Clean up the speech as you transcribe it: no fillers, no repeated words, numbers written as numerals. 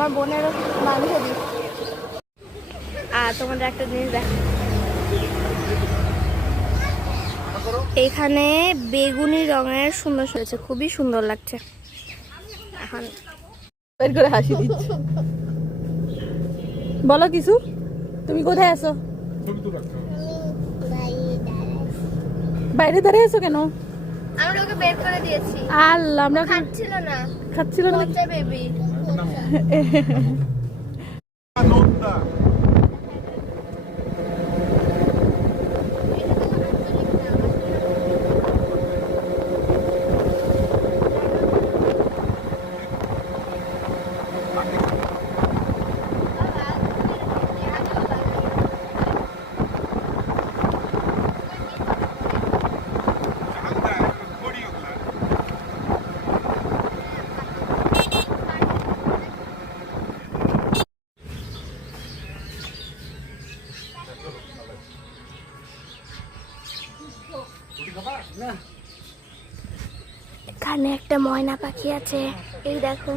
আমার বোনের বান্ধবী। আর তোমাদের একটা জিনিস দেখো, এখানে বেগুনি রঙের সুন্দর হয়েছে, খুবই সুন্দর লাগছে। এখন বের করে হাসি দিচ্ছ, বলো কিছু। তুমি কোথায় আছো? বাইরে দাঁড়িয়ে আছো কেন? আমি ওকে বের করে দিয়েছি। আল্লাহ, আমরা খাচ্ছিল না না বেবি। এখানে একটা ময়না পাখি আছে, এই দেখো।